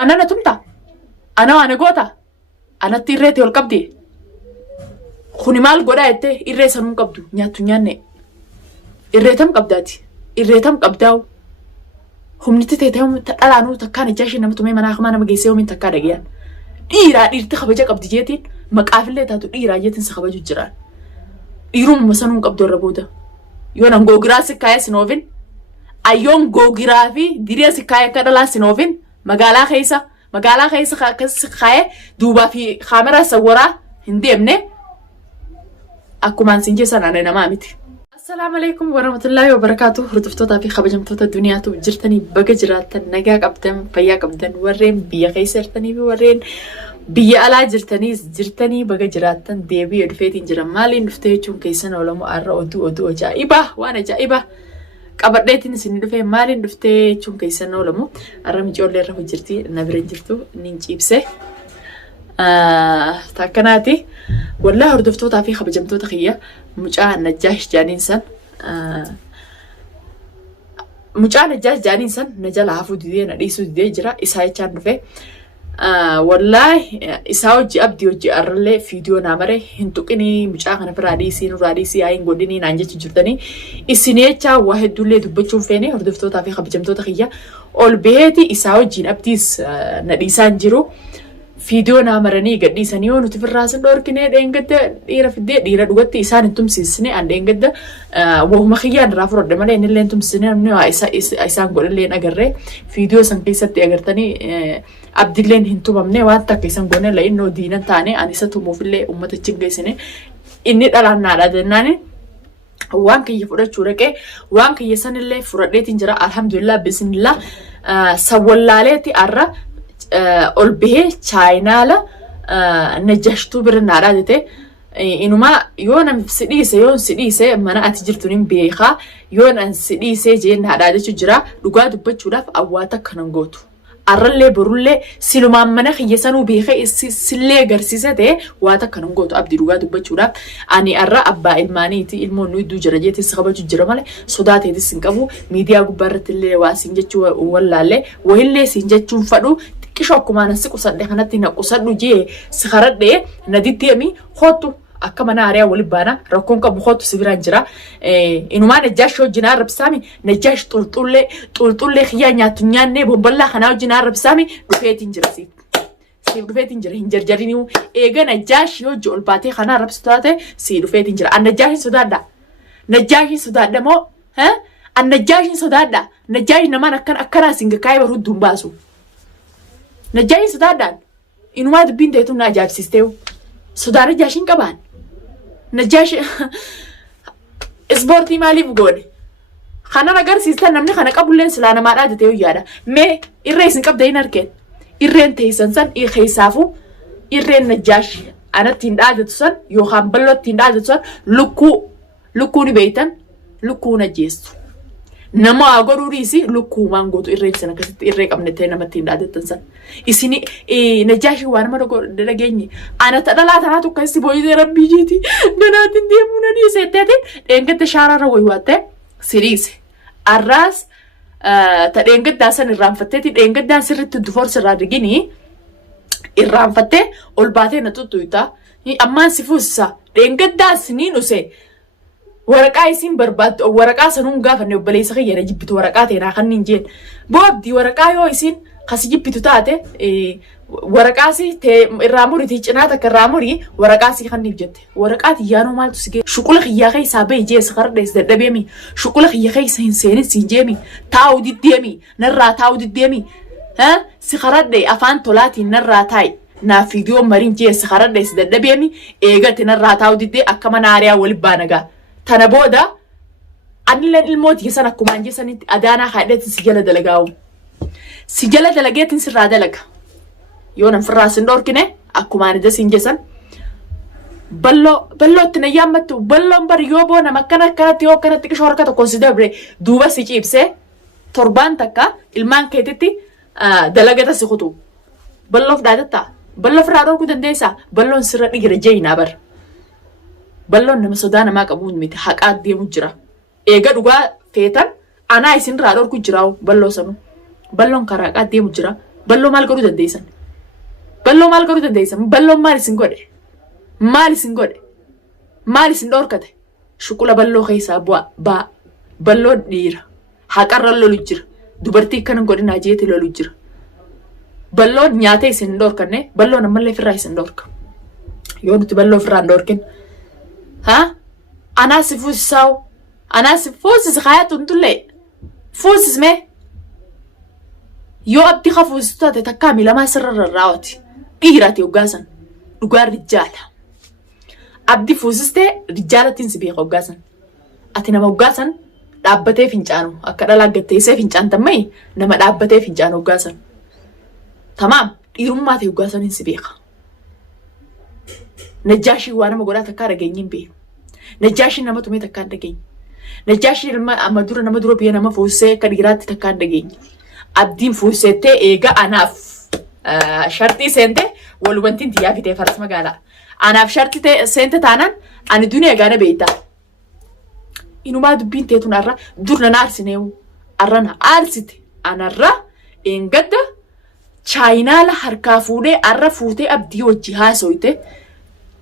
أنا نتمتع أنا قوتا أنا تيرتي والقبدي خوني مال قودا يتي إرّي سنون قبدو نياتو نياني إرّيتم قبداتي إرّيتم قبداو هم نتتيتهم تقلانو تكان جاشي نمتو مي مناخ ما نمجيسيو من تكان رجيان إيرتي خبجة قبدي جيتين مقافلة تاتو جيتين سخبجو جران إيروم مسنون قبدو الربودا يونا غوغراسي كاي سنوفين أيون غوغرافي ديرياسي كاي كدلا سنوفين مقالا خيسا كس خاي دوبا في خامرة صورة هندي أمني أكو مان سنجي سنة أنا ما ميتي. السلام عليكم ورحمة الله وبركاته. هردفتوتا في خبجمتوتا الدنيا تو جرتني بقجرات نجاك أبدن فياك أبدن ورين بيا خيسرتني بورين بيا ألا جرتني بقجرات ديبي أدفيتين جرام مالي نفتيجون كيسن ولا مؤرر أدو جائبة وأنا جائبة قبرديتين سندفه مالي نفتيجون كيسن ولا مو أرمي جولي رفو جرتي نبرين جرتو نينجيبسه تاكناتي والله هردفتوتا في خبجمتوتا خيا مجا نجاش جانينسن مجا نجاش جانينسن نجال عفو دي نديسو دي جرا إساي كان رفه والله إساو جي أبدي وجي أرلي فيديو نامره هنتوكني مجا غنا راديسي أين قدني نانجا تجردني إسينيتشا واحد دولي دبتشون فيني هردفتوتا في خبجمتوتا خيا أول بيتي إساو جين أبديس نديسان جرو فيديو نامرني قد يسنيون وتفرّاس الدور كني دينقد ديرة في الدير ديرة دوقتي إنسان أنتم سنة عن دينقد وهم خيان رافر الدمالة إن اللي أنتم سنة منو إنسان قول اللي نجرّه فيديو سنكيسة أجرتني عبد الله هنتم مني وانت كيسان قولنا لأنه دينا تاني أنا ستومو في اللي أمة تجيب سنة إني ألعنا على دناني وان كي يفرد شورك وان كي يسن اللي فردت إنجرا الحمد لله بسم الله سوالالتي أرى أولبه China نجشتو برنارادته إنما يونا يون سديسة منا أتجرتونين بيخا يون سديسة جين هذا جرا لقاد بتشوف أواتا كنغوتو أرلله برلله سلما منا خيسانو بيخا سلة جرسيسة ده واتا كنغوتو أبدي لقاد بتشوف أني أرى أبا المانيتي المونو يدو جرجيتي سخبة جرا ماله صدات هذي سنكابو ميديا قبرت اللي واسنجتشو ولا له وهلا سنجتشو فدو كيشو كمان سكوسات ده خناتي نقصات نجيه سخرات ده نديتي أمي خطو أكمل أنا أريا ولي بانا ركون كبخوت سفيران جرا إنه ما نجاش جنار ربسامي نجاش طول لي خيانة تنيان نبهم بالله خناو جنار ربسامي رفيتين جرسي سيف رفيتين جرا هنجر جرينيو إيجا نجاش يوجو الباتي خنا ربستاته سيف رفيتين جرا النجاش سودادا نجاش سودادا مو ها النجاش سودادا نجاش نما نكن أكرا سينج كاي برودهم باسو نجاش سودادا إنه ما تبين ده تون نجاب سيستيو سودارة جاشين كمان نجاش إسبورتي مالي بقول خانا نجار سيستان نمني خانا قبولين سلانا ما راد تيو يادا مي الرئيس نكب دين أركين الرئيس تيسنسن إخيسافو الرئيس نجاش أنا تنداد تسن يوخام بلو تنداد تسن لكو نبيتن لكو نجيستو nama agoruriisi lukkuu maangootu irreessana keessatti irree qabnetee namatti hin dhaadattansan isini najaashi waan nama dhageenye ana tadhalaa tanaatu keessi booyitee rabbii jiiti danaatiin deemuu na dhiisetteetiin dheengatte shaararra wayiwaattee siriise arraas ta dheengaddaa san irraanfatteeti dheengaddaan sirritti duforsa irraa diginii irraanfattee ol baatee na tuttuuta ammaan si fuussa dheengaddaa siniin usee ورقة يسين برباد ورقة سنون قافة نبلي سخي يرى جبت ورقة تنا خنين جين بودي ورقة يو يسين خاص جبت تاته ورقة سي الراموري تيجنا تك الراموري ورقة سي خنين بجد ورقة يانو مال تسجى شكل خياخي سابي جي سخر ديس دبيمي شكل خياخي سين سيجيمي تاو دي ديمي نرى تاو دي ديمي ها سخرات دي أفان تولاتي نرى تاي na فيديو مرين جي سخرات ديس دبيمي إيجا تنرى تاو دي أكما ناريا ولبانجا تنا بودا أنا الموت يسنا كمان جسنا أدانا خالد سجلة دلقاو سجلة دلقيت نسر دلق يونا فراس النور كنه أكمان جسنا جسن بلو تنيامت بلو بريوبو نمكنا كانت يو كانت تكشورك تكونسيدر بري دوبا سيجيبسه تربان تكا المان كيتتي دلقيت سخطو بلو فدادتا بلو فرادو كده ديسا بلو نسر نجرجينا بر بلون نما سودانا ما قبول ميت حقات دي مجرا إيجا دوغا فيتن أنا يسين رادور كجراو بلو سنو بلون كراقات دي مجرا balloo maal godhuu dandeessan balloo maal godhuu dandeessan balloo maal isin godhe maal isin godhe maal isin dhorkate shuqula balloo keessaa baa balloo dhiira haqarra lolu jira dubartii kana godhinaa jeeti lolu jira balloo nyaata isin dhorkanne balloo namallee firraa isin dhorka yoo nuti balloo firraa hin dhorkin ha anaa si fuusisaa'u anaa si fuusisa hayaatuun tullee fuusisme yoo abdii hafuusitu taate takkaa miilamaa sirra raawwati dhiiraati hoggaasan dhugaa rijaala abdii fuusistee rijaalattiin si beeka hoggaasan ati nama hoggaasan dhaabbatee fincaanu akka dhalaa gatteessee fincaantammee nama dhaabbatee fincaanu hoggaasan tamaam dhiirummaa ta'e hoggaasaniin si beeka najjaashii waa nama godhaa takkaa dhageenyiin beeku najjaashii nama tumee takkaa hin dhageenye najjaashii amma dura nama dura biyya nama fuusee akka dhiiraatti takkaa hin dhageenye abdiin fuusettee eega anaaf shartii seente walubantiin tiyyaa fitee faras magaalaa anaaf shartii seente taanaan ani duniyaa gaana beektaa inumaa dubbiin teetun arra dur na aarsineewu arra na aarsite anarra eengadda chaayinaala harkaa fuudhee arra fuutee abdii wajji haasoyte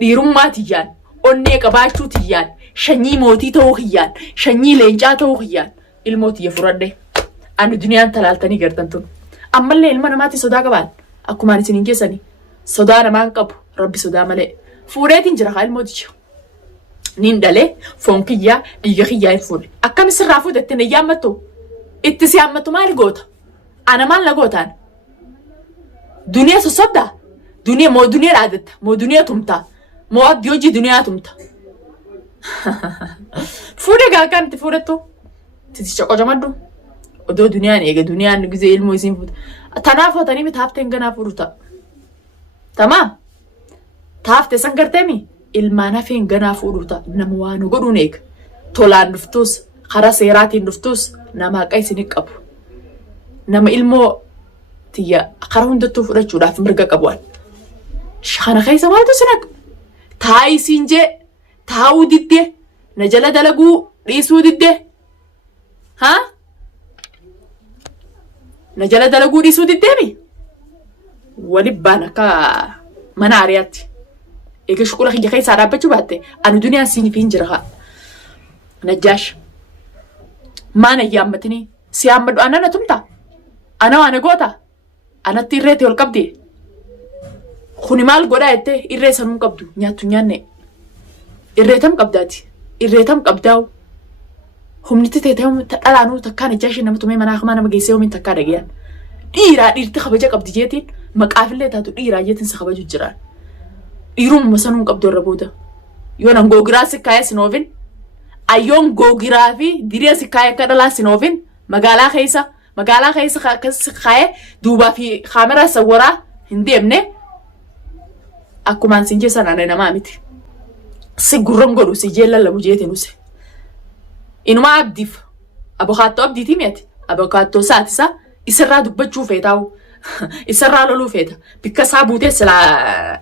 dhiirummaa tiyyaan onnee qabaachuu tiyyaan shanyii mootii ta'uu hiyyaan shanyii leencaa ta'uu hiyyaan ilmoo tiyya furadhe ani duniyaan talaaltanii gartan tun ammallee ilma namaatti sodaa qabaan akkumaan isiniin keessanii sodaa namaan qabu rabbi sodaa malee fuudheetiin jira haa ilmooticha nin dhalee foon kiyyaa dhiiga kiyyaa hin fuudhe akkam sirraa fuudhette na yaammattu itti si yaammattu maali goota ana maal na gootaan duniyaa sossobdaa duniyaa moo duniyaa dhaadatta moo duniyaa tumtaa moo abdii hojii duniyaa tumta fuudhe gaakaan itti fuudhettu titicha qocamaddu odoo duniyaan eega duniyaan gizee ilmoo isiin fuuta tanaaf hootanii mi taafteen ganaa fuudhu ta'a tamaam taafte san garteemi ilmaan hafeen ganaa fuudhu ta'a nama waan godhuun eega tolaan dhuftuus karaa seeraatiin dhuftuus nama haqa isin qabu nama ilmoo tiyya karaa hundattuu fudhachuudhaaf mirga qabu'an kana keessa maaltu sinaq taa'ii siin jee taa'uu diddee na jala dalaguu dhiisuu diddee haa na jala dalaguu dhiisuu diddeemi walibbaan akka mana ariyaatti eega shuqula kiyya keessaa dhaabbachuu baatte ani duniyaan siin fi hin jira haa najjaash maana yaammatanii si yaammadhu ana na tumta ana waan goota anatti irreetti ol qabdi kuni maal godhaa jettee irree sanuun qabdu nyaattu nyaanne irreetam qabdaati irreetam qabdaawu humnitti teetamu dhalaanuu takkaan najjaashii nama tumee manaa kamaa nama geessee homiin takkaa dhagayaan dhiiraa dhiirti kabaja qabdi jeetiin maqaafillee taatu dhiiraa jeetiin sa kabaju jiraan dhiirumma sanuun qabdu irra booda yoon an googiraa sikkaayee sinoofin ayyoon googiraa fi diriya sikkaayee akka dhalaa sinoofin magaalaa keessa sikkaayee duubaa fi kaameraa sawwaraa hin deemne akkumaan siin jeessan ana namaa miti si gurran godhu si jeella labu jeetiin use inuma abdiif abokaattoo abdiitii miti abokaattoo saatisa isarraa dubbachuu feetaawu isarraa loluu feeta bikka isaa buutee silaa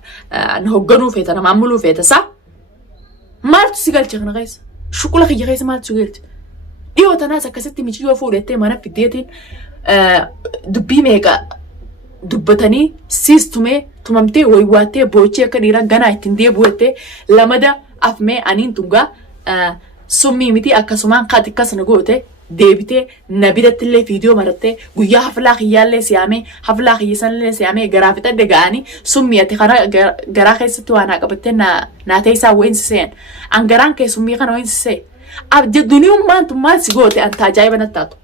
na hogganuu feeta namaan muluu feeta isaa maaltu si galcha kana keessa shuqula kiyya keessa maaltu si galcha dhiyoo tanaas akkasitti michiyyoo fuudhettee mana fiddeetiin dubbii meeqa dubbatanii siis tumamtee waywaattee boochee akka dhiiraa ganaa ittiin deebuuttee lamada afmee aniin tungaa summii miti akkasumaan katikkas na goote deebitee na birattillee viidiyoo marattee guyyaa haflaa kiyyaallee siyaamee haflaa kiyyisanillee siyaamee garaa fixadde ga'anii summii ati kana garaa keessatti waan haa qabattee naa teessaa weensiseen an garaan kee summii kana weensisee duniyummaan tun maal si goote anta ajaa'iba natti taatu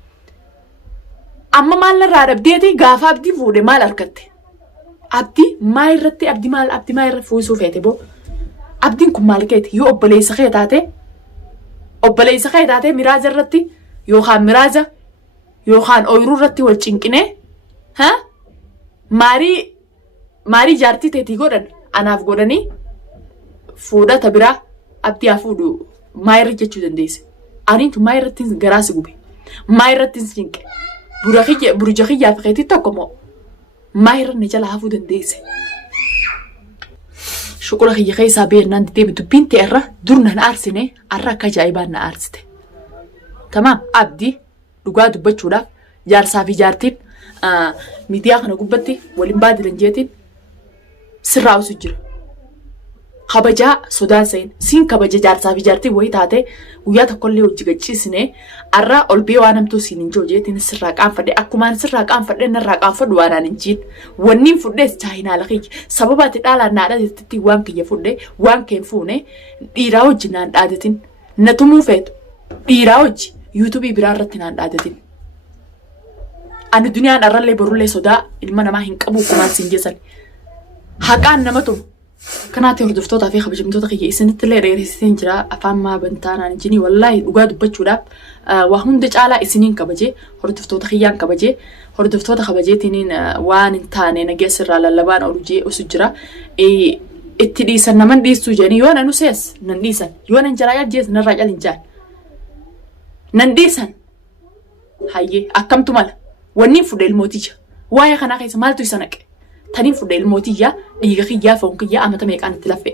amma maal narraa dhabdeeti gaafa abdii fuudhe maal harkatte abdii maa irratti abdii maa irra fuusuu feete boo abdiin kun maal keeti yoo obboleessa kee taate miraaza irratti yookaan miraaza yookaan ooyiruu irratti wal cinqinee ha maarii jaartii teetii godhan anaaf godhanii fuudhata biraa abdii haa fuudhu maa irra jechuu dandeesse aniintu maa irratti garaa si gube maa irratti si cinqe burja kiyyaa fi keetii tokko moo maa irra na jala hafuu dandeesse shuqula kiyya keessaa beennaan deebi dubbiin ta'e irra dur nan aarsine arra akka ajaa'ibaan na aarsite tamaam abdii dhugaa dubbachuudhaaf jaarsaa fi jaartiin ميديا خنا قبتي والإنبادي لنجيتين سرعة وسجرة خبجا سودان سين كبجا جارتا في جارتي وهي تاتي وياتا كل وجهتشي سنة أرى أولبي وانا متو سنين جوجيتين السراق عن فدي أكمان سراق عن فدي نراق عن فد وانا نجيت ونين فدي استهينا لخيج سببات الآلة نادا تتي وان كي يفدي وان كين فوني إيراو جنان آدتين نتمو فيت إيراوج يوتيوبي برارتين آدتين أنا الدنيا أنا أرى لي برولي سودا المنا ما هنك أبو كمان سنجسل حقان نمتو كانت هردفتوتا في خبجمتوتا خي سنت اللي ريرسين جرا افهم بنتانا نجني والله وقاد بچودا وهم دج على سنين كبجي هردفتوتا خيان كبجي هردفتوتا خبجي تنين وان انتاني نجسر على اللبان اورجي اسجرا اي اتديسن نمن ديسو جاني يوانا نسيس ننديسن يوانا نجرايات جيس نرجع لنجان ننديسن هاي اكمتو مال ونين فود الموتيجا وايا خنا خيس مالتو يسنك تانين فود الموتيجا dhiiga kiyyaa foon kiyyaa amata meeqaan itti lafe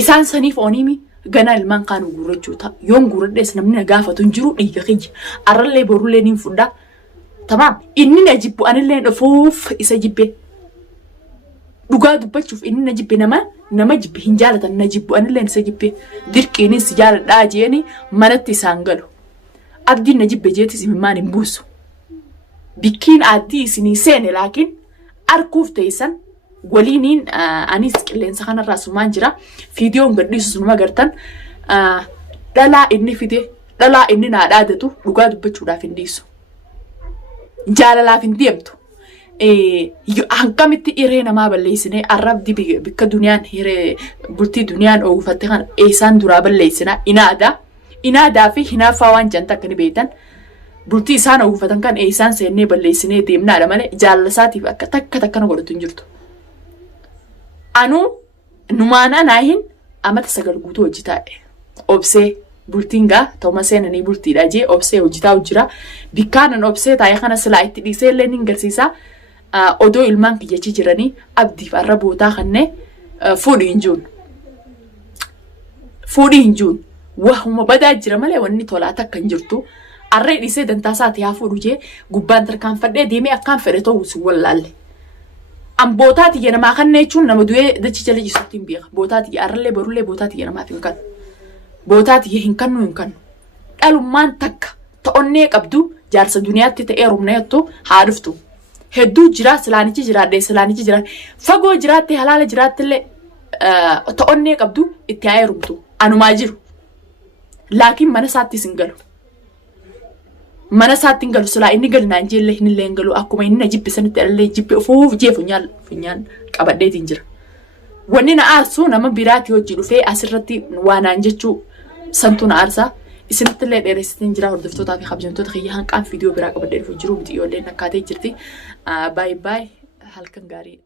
isaan saniif oonimi gana ilmaan kaan gurrachuuta yoon gurradhees namni na gaafatu hin jiru dhiiga kiyya arrallee borullee nin fudha tamam inni na jibbu anillee dhufuuf isa jibbe dhugaa dubbachuuf inni na jibbe nama jibbe hin jaalatan na jibbu anillee isa jibbe dirqiinis jaaladhaa jeeni manatti isaan galu abdiin na jibbe jeetis himmaan hin buusu bikkiin addii isinii seene laakiin arkuuf teessan ولينين أنيس كلين سخنا الرأس مانجرا فيديو مقدس سنما قرتن لا إني فيديو لا إني نادادتو لقاد بتشودا فينديسو جالا لا فينديمتو هنكمتي إيرينا ما بليسني الرب دي بك دنيان هيري بلتي دنيان أو فتحان إيسان درا بليسنا إنادا في هنا فوان جنتا كني بيتن بلتي سان أو فتحان كان إيسان سيني بليسني ديمنا رمالي جالا ساتي تك نقول تنجرتو أنو نمانا ناهين أما تسجل قوتو وجتاء أبسي بولتينغا توماسين أني بولتي راجي أبسي وجتاء وجرا بكان أبسي تايخنا سلاي تديسي لينين قرسيسا أدو إلمان كي يجي جراني أبدي فاربو تاخنة فودي إنجون وهم بدأ جرمالي واني طولاتك كنجرتو الرئي ديسي دنتاساتي هافو رجي قبان تركان فرده ديمي أكان فرده وسوالالي أم بوتاتي ينا ما خن نيشون نمدوه دتشي جل جسوتين بيخ بوتاتي أرلي برولي بوتاتي ينا ما فينكن بوتاتي يهنكن وينكن قالوا مان تك تأنيك أبدو جالس الدنيا تتأيرم نيتو عارفتو هدو جرا سلاني جرا ده سلاني جرا فجو جرا تهلال جرا تله تأنيك أبدو اتأيرم تو أنا ما جرو لكن من ساتي سنجلو mana saatiin galu sila inni gal naanjelle hin leen galu akkuma inni na jibbe sanatti allee jibbe fuuf jee funyaan qabadheetiin jira wanni na aarsu nama biraati hojii dhufee asirratti waanaan jechuu santu na aarsa isinitti illee dheeressitiin jira hordoftootaa fi kabajamtoota kiyya hanqaan fiidiyoo biraa qabadhee dhufu jiru biti ijoolleen nakkaatee jirti baay halkan gaarii